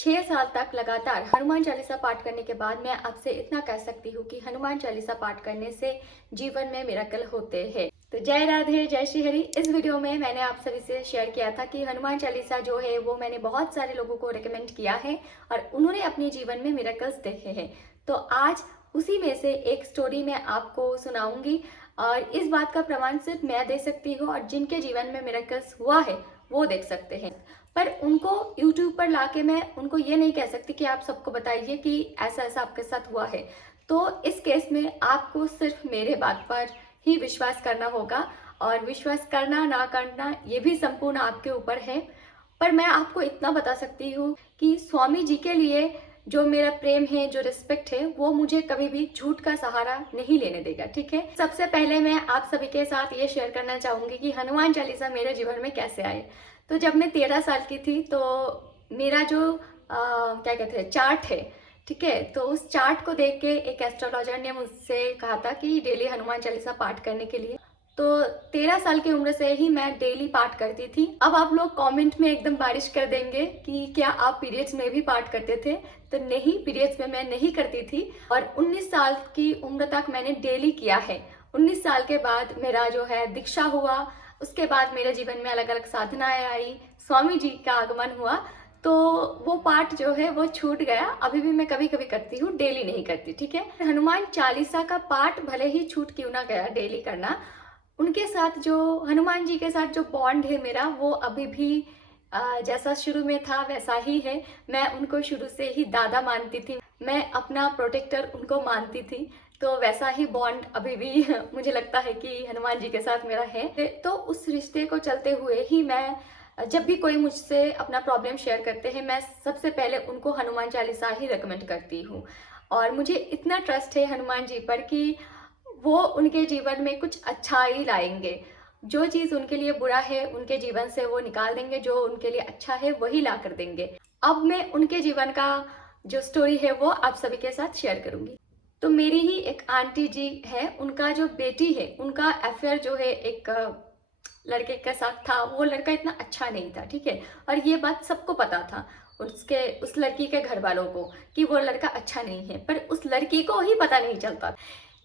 6 साल तक लगातार हनुमान चालीसा पाठ करने के बाद मैं आपसे इतना कह सकती हूँ कि हनुमान चालीसा पाठ करने से जीवन में मिरेकल होते हैं। तो जय राधे जय श्री हरि। इस वीडियो में मैंने आप सभी से शेयर किया था कि हनुमान चालीसा जो है वो मैंने बहुत सारे लोगों को रेकमेंड किया है और उन्होंने अपने जीवन में मिरेकल्स देखे हैं। तो आज उसी में से एक स्टोरी मैं आपको सुनाऊंगी और इस बात का प्रमाण सिर्फ मैं दे सकती हूँ और जिनके जीवन में मिरेकल्स हुआ है वो देख सकते हैं। पर उनको YouTube पर लाके मैं उनको ये नहीं कह सकती कि आप सबको बताइए कि ऐसा ऐसा आपके साथ हुआ है। तो इस केस में आपको सिर्फ मेरे बात पर ही विश्वास करना होगा और विश्वास करना ना करना ये भी संपूर्ण आपके ऊपर है। पर मैं आपको इतना बता सकती हूँ कि स्वामी जी के लिए जो मेरा प्रेम है, जो रिस्पेक्ट है, वो मुझे कभी भी झूठ का सहारा नहीं लेने देगा। ठीक है, सबसे पहले मैं आप सभी के साथ ये शेयर करना चाहूंगी कि हनुमान चालीसा मेरे जीवन में कैसे आए। तो जब मैं 13 साल की थी तो मेरा जो क्या कहते हैं चार्ट है, ठीक है, तो उस चार्ट को देख के एक एस्ट्रोलॉजर ने मुझसे कहा था कि डेली हनुमान चालीसा पाठ करने के लिए। तो 13 साल की उम्र से ही मैं डेली पाठ करती थी। अब आप लोग कमेंट में एकदम बारिश कर देंगे कि क्या आप पीरियड्स में भी पाठ करते थे। तो नहीं, पीरियड्स में मैं नहीं करती थी और 19 साल की उम्र तक मैंने डेली किया है। 19 साल के बाद मेरा जो है दीक्षा हुआ, उसके बाद मेरे जीवन में अलग अलग साधनाएं आई, स्वामी जी का आगमन हुआ, तो वो पाठ जो है वो छूट गया। अभी भी मैं कभी कभी करती हूँ, डेली नहीं करती। ठीक है, हनुमान चालीसा का पाठ भले ही छूट क्यों ना गया डेली करना, उनके साथ जो हनुमान जी के साथ जो बॉन्ड है मेरा वो अभी भी जैसा शुरू में था वैसा ही है। मैं उनको शुरू से ही दादा मानती थी, मैं अपना प्रोटेक्टर उनको मानती थी। तो वैसा ही बॉन्ड अभी भी मुझे लगता है कि हनुमान जी के साथ मेरा है। तो उस रिश्ते को चलते हुए ही मैं जब भी कोई मुझसे अपना प्रॉब्लम शेयर करते हैं, मैं सबसे पहले उनको हनुमान चालीसा ही रेकमेंड करती हूँ। और मुझे इतना ट्रस्ट है हनुमान जी पर कि वो उनके जीवन में कुछ अच्छा ही लाएंगे। जो चीज़ उनके लिए बुरा है उनके जीवन से वो निकाल देंगे, जो उनके लिए अच्छा है वही ला कर देंगे। अब मैं उनके जीवन का जो स्टोरी है वो आप सभी के साथ शेयर करूंगी। तो मेरी ही एक आंटी जी है, उनका जो बेटी है उनका अफेयर जो है एक लड़के के साथ था। वो लड़का इतना अच्छा नहीं था, ठीक है, और ये बात सबको पता था, उस लड़की के घर वालों को, कि वो लड़का अच्छा नहीं है। पर उस लड़की को ही पता नहीं चलता,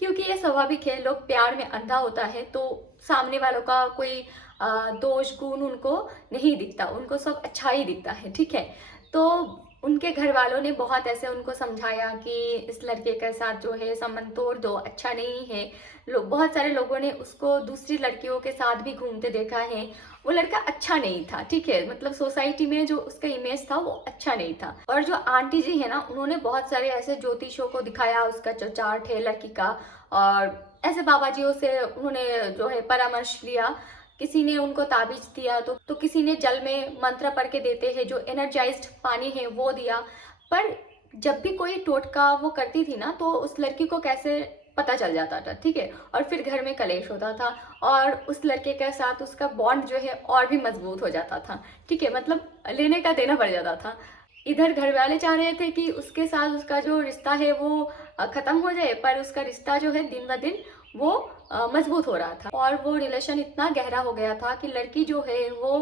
क्योंकि ये स्वाभाविक है, लोग प्यार में अंधा होता है तो सामने वालों का कोई दोष गुण उनको नहीं दिखता, उनको सब अच्छा ही दिखता है। ठीक है, तो उनके घर वालों ने बहुत ऐसे उनको समझाया कि इस लड़के के साथ जो है संबंध तोड़ दो, अच्छा नहीं है। बहुत सारे लोगों ने उसको दूसरी लड़कियों के साथ भी घूमते देखा है। वो लड़का अच्छा नहीं था, ठीक है, मतलब सोसाइटी में जो उसका इमेज था वो अच्छा नहीं था। और जो आंटी जी है ना, उन्होंने बहुत सारे ऐसे ज्योतिषों को दिखाया उसका जो चार्ट है लड़की का, और ऐसे बाबा जियों से उन्होंने जो है परामर्श लिया। किसी ने उनको ताबीज दिया, तो किसी ने जल में मंत्र पढ़ के देते हैं, जो एनर्जाइज्ड पानी है वो दिया। पर जब भी कोई टोटका वो करती थी ना, तो उस लड़की को कैसे पता चल जाता था, ठीक है, और फिर घर में कलेश होता था और उस लड़के के साथ उसका बॉन्ड जो है और भी मजबूत हो जाता था। ठीक है, मतलब लेने का देना पड़ जाता था। इधर घर वाले चाह रहे थे कि उसके साथ उसका जो रिश्ता है वो खत्म हो जाए, पर उसका रिश्ता जो है दिन ब दिन वो मजबूत हो रहा था और वो रिलेशन इतना गहरा हो गया था कि लड़की जो है वो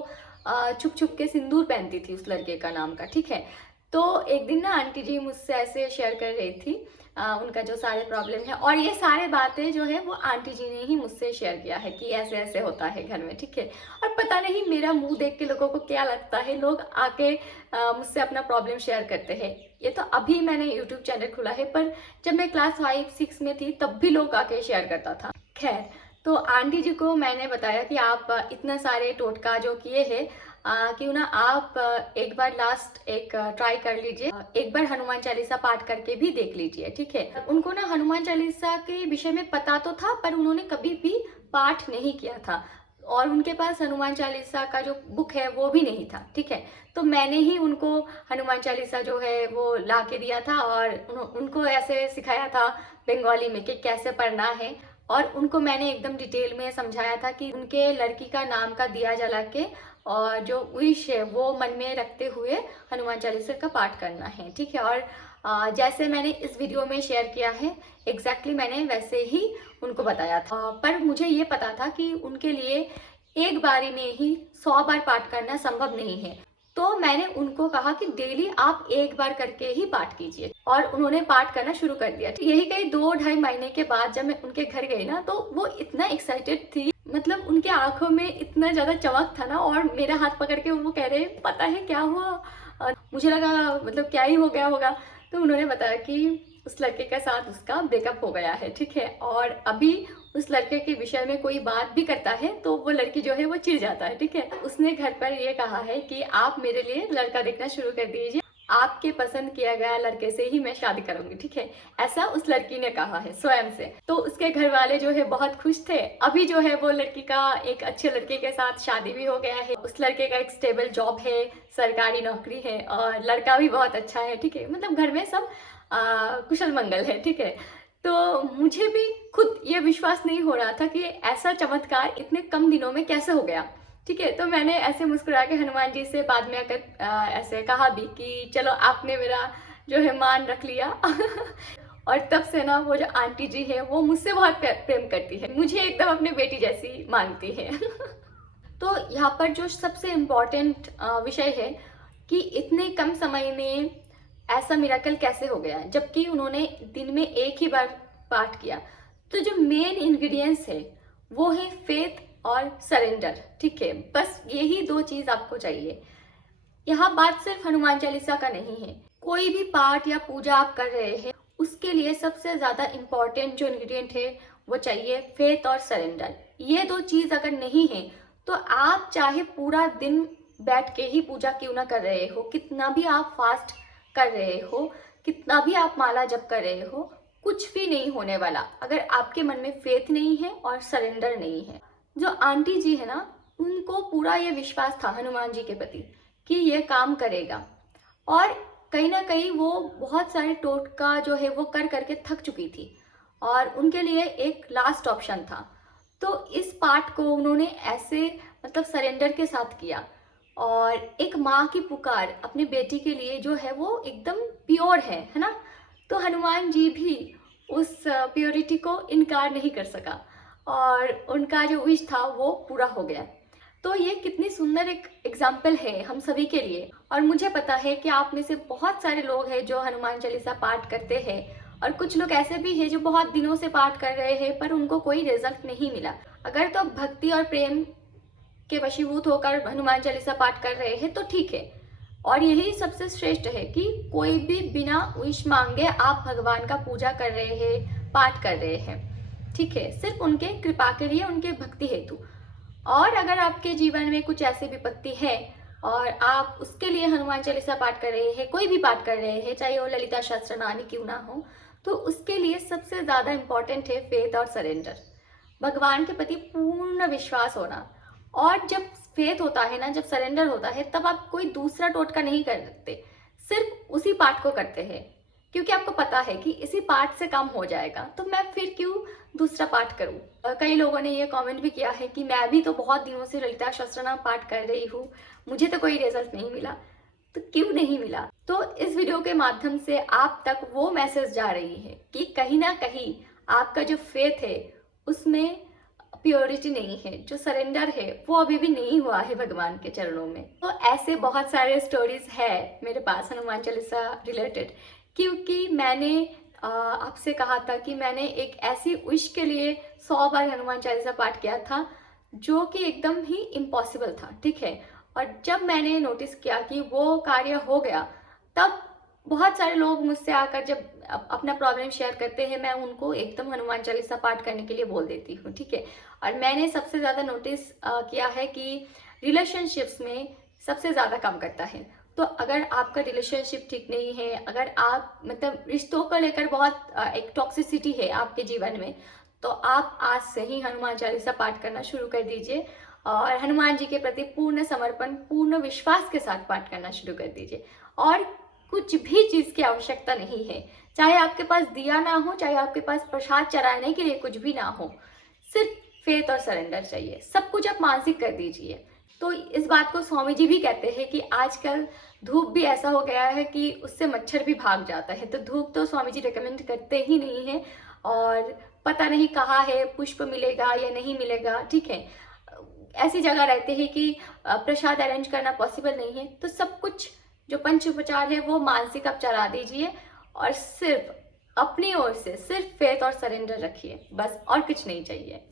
छुप छुप के सिंदूर पहनती थी उस लड़के का नाम का। ठीक है, तो एक दिन ना आंटी जी मुझसे ऐसे शेयर कर रही थी उनका जो सारे प्रॉब्लम है, और ये सारे बातें जो है वो आंटी जी ने ही मुझसे शेयर किया है कि ऐसे ऐसे होता है घर में। ठीक है, और पता नहीं मेरा मुंह देख के लोगों को क्या लगता है, लोग आके मुझसे अपना प्रॉब्लम शेयर करते हैं। ये तो अभी मैंने यूट्यूब चैनल खुला है, पर जब मैं क्लास 5-6 में थी तब भी लोग आके शेयर करता था। खैर, तो आंटी जी को मैंने बताया कि आप इतना सारे टोटका जो किए हैं, क्यों ना आप एक बार लास्ट एक ट्राई कर लीजिए, एक बार हनुमान चालीसा पाठ करके भी देख लीजिए। ठीक है, उनको ना हनुमान चालीसा के विषय में पता तो था, पर उन्होंने कभी भी पाठ नहीं किया था और उनके पास हनुमान चालीसा का जो बुक है वो भी नहीं था। ठीक है, तो मैंने ही उनको हनुमान चालीसा जो है वो ला के दिया था और उनको ऐसे सिखाया था बंगाली में कि कैसे पढ़ना है, और उनको मैंने एकदम डिटेल में समझाया था कि उनके लड़की का नाम का दिया जला के और जो विश है वो मन में रखते हुए हनुमान चालीसा का पाठ करना है। ठीक है, और जैसे मैंने इस वीडियो में शेयर किया है एग्जैक्टली मैंने वैसे ही उनको बताया था। पर मुझे ये पता था कि उनके लिए एक बारी में ही 100 बार पाठ करना संभव नहीं है। तो मैंने उनको कहा कि डेली आप एक बार करके ही पाठ कीजिए, और उन्होंने पाठ करना शुरू कर दिया। यही कहीं 2-2.5 महीने के बाद जब मैं उनके घर गई ना, तो वो इतना एक्साइटेड थी, मतलब उनके आंखों में इतना ज्यादा चमक था ना, और मेरा हाथ पकड़ के वो कह रहे पता है क्या हुआ। मुझे लगा मतलब क्या ही हो गया होगा। तो उन्होंने बताया कि उस लड़के के साथ उसका ब्रेकअप हो गया है, ठीक है, और अभी उस लड़के के विषय में कोई बात भी करता है तो वो लड़की जो है वो चिढ़ जाता है, ठीक है। उसने घर पर ये कहा है कि आप मेरे लिए लड़का देखना शुरू कर दीजिए, आपके पसंद किया गया लड़के से ही मैं शादी करूंगी, ठीक है। ऐसा उस लड़की ने कहा है स्वयं से। तो उसके घर वाले जो है बहुत खुश थे। अभी जो है वो लड़की का एक अच्छे लड़के के साथ शादी भी हो गया है। उस लड़के का एक स्टेबल जॉब है, सरकारी नौकरी है, और लड़का भी बहुत अच्छा है, ठीक है। मतलब घर में सब कुशल मंगल है, ठीक है। तो मुझे भी खुद ये विश्वास नहीं हो रहा था कि ऐसा चमत्कार इतने कम दिनों में कैसे हो गया, ठीक है। तो मैंने ऐसे मुस्कुरा के हनुमान जी से बाद में आकर ऐसे कहा भी कि चलो आपने मेरा जो है मान रख लिया। और तब से ना वो जो आंटी जी है वो मुझसे बहुत प्रेम करती है, मुझे एकदम अपनी बेटी जैसी मानती है। तो यहाँ पर जो सबसे इम्पोर्टेंट विषय है कि इतने कम समय में ऐसा मिराकल कैसे हो गया, जबकि उन्होंने दिन में एक ही बार पाठ किया। तो जो मेन इंग्रेडिएंट्स है वो है फेथ और सरेंडर, ठीक है। बस यही दो चीज आपको चाहिए। यहाँ बात सिर्फ हनुमान चालीसा का नहीं है, कोई भी पाठ या पूजा आप कर रहे हैं उसके लिए सबसे ज्यादा इम्पोर्टेंट जो इंग्रेडिएंट है वो चाहिए फेथ और सरेंडर। ये दो चीज अगर नहीं है तो आप चाहे पूरा दिन बैठ के ही पूजा क्यों ना कर रहे हो, कितना भी आप फास्ट कर रहे हो, कितना भी आप माला जप कर रहे हो, कुछ भी नहीं होने वाला अगर आपके मन में फेथ नहीं है और सरेंडर नहीं है। जो आंटी जी है ना, उनको पूरा ये विश्वास था हनुमान जी के प्रति कि ये काम करेगा, और कहीं ना कहीं वो बहुत सारे टोटका जो है वो कर करके थक चुकी थी, और उनके लिए एक लास्ट ऑप्शन था। तो इस पार्ट को उन्होंने ऐसे मतलब सरेंडर के साथ किया, और एक माँ की पुकार अपनी बेटी के लिए जो है वो एकदम प्योर है ना। तो हनुमान जी भी उस प्योरिटी को इनकार नहीं कर सका, और उनका जो विश था वो पूरा हो गया। तो ये कितनी सुंदर एक एग्जाम्पल है हम सभी के लिए। और मुझे पता है कि आप में से बहुत सारे लोग हैं जो हनुमान चालीसा पाठ करते हैं, और कुछ लोग ऐसे भी हैं जो बहुत दिनों से पाठ कर रहे हैं पर उनको कोई रिजल्ट नहीं मिला। अगर तो भक्ति और प्रेम के वशीभूत होकर हनुमान चालीसा पाठ कर रहे हैं तो ठीक है, और यही सबसे श्रेष्ठ है कि कोई भी बिना विश मांगे आप भगवान का पूजा कर रहे हैं, पाठ कर रहे हैं, ठीक है, सिर्फ उनके कृपा के लिए, उनके भक्ति हेतु। और अगर आपके जीवन में कुछ ऐसी विपत्ति है और आप उसके लिए हनुमान चालीसा पाठ कर रहे हैं, कोई भी पाठ कर रहे हैं, चाहे वो ललिता सहस्त्रनाम क्यों ना हो, तो उसके लिए सबसे ज्यादा इंपॉर्टेंट है फेथ और सरेंडर, भगवान के प्रति पूर्ण विश्वास होना। और जब फेथ होता है ना, जब सरेंडर होता है, तब आप कोई दूसरा टोटका नहीं करते, सिर्फ उसी पाठ को करते हैं, क्योंकि आपको पता है कि इसी पाठ से काम हो जाएगा, तो मैं फिर क्यों दूसरा पाठ करूं। कई लोगों ने ये कमेंट भी किया है कि मैं भी तो बहुत दिनों से ललिता सहस्त्रनाम पाठ कर रही हूँ, मुझे तो कोई रिजल्ट नहीं मिला। तो क्यों नहीं मिला? तो इस वीडियो के माध्यम से आप तक वो मैसेज जा रही है कि कहीं ना कहीं आपका जो फेथ है उसमें प्योरिटी नहीं है, जो सरेंडर है वो अभी भी नहीं हुआ है भगवान के चरणों में। तो ऐसे बहुत सारे स्टोरीज है मेरे पास हनुमान चालीसा रिलेटेड, क्योंकि मैंने आपसे कहा था कि मैंने एक ऐसी विश के लिए 100 बार हनुमान चालीसा पाठ किया था जो कि एकदम ही इम्पॉसिबल था, ठीक है। और जब मैंने नोटिस किया कि वो कार्य हो गया, तब बहुत सारे लोग मुझसे आकर जब अपना प्रॉब्लम शेयर करते हैं, मैं उनको एकदम हनुमान चालीसा पाठ करने के लिए बोल देती हूँ, ठीक है। और मैंने सबसे ज़्यादा नोटिस किया है कि रिलेशनशिप्स में सबसे ज़्यादा काम करता है। तो अगर आपका रिलेशनशिप ठीक नहीं है, अगर आप मतलब रिश्तों को लेकर बहुत एक टॉक्सिसिटी है आपके जीवन में, तो आप आज से ही हनुमान चालीसा पाठ करना शुरू कर दीजिए, और हनुमान जी के प्रति पूर्ण समर्पण, पूर्ण विश्वास के साथ पाठ करना शुरू कर दीजिए। और कुछ भी चीज की आवश्यकता नहीं है, चाहे आपके पास दिया ना हो, चाहे आपके पास प्रसाद चढ़ाने के लिए कुछ भी ना हो, सिर्फ फेथ और सरेंडर चाहिए। सब कुछ आप मानसिक कर दीजिए। तो इस बात को स्वामी जी भी कहते हैं कि आजकल धूप भी ऐसा हो गया है कि उससे मच्छर भी भाग जाता है, तो धूप तो स्वामी जी रिकमेंड करते ही नहीं है, और पता नहीं कहाँ है, पुष्प मिलेगा या नहीं मिलेगा, ठीक है। ऐसी जगह रहते हैं कि प्रसाद अरेंज करना पॉसिबल नहीं है, तो सब कुछ जो पंचोपचार है वो मानसिक आप चला दीजिए और सिर्फ अपनी ओर से सिर्फ फेथ और सरेंडर रखिए, बस और कुछ नहीं चाहिए।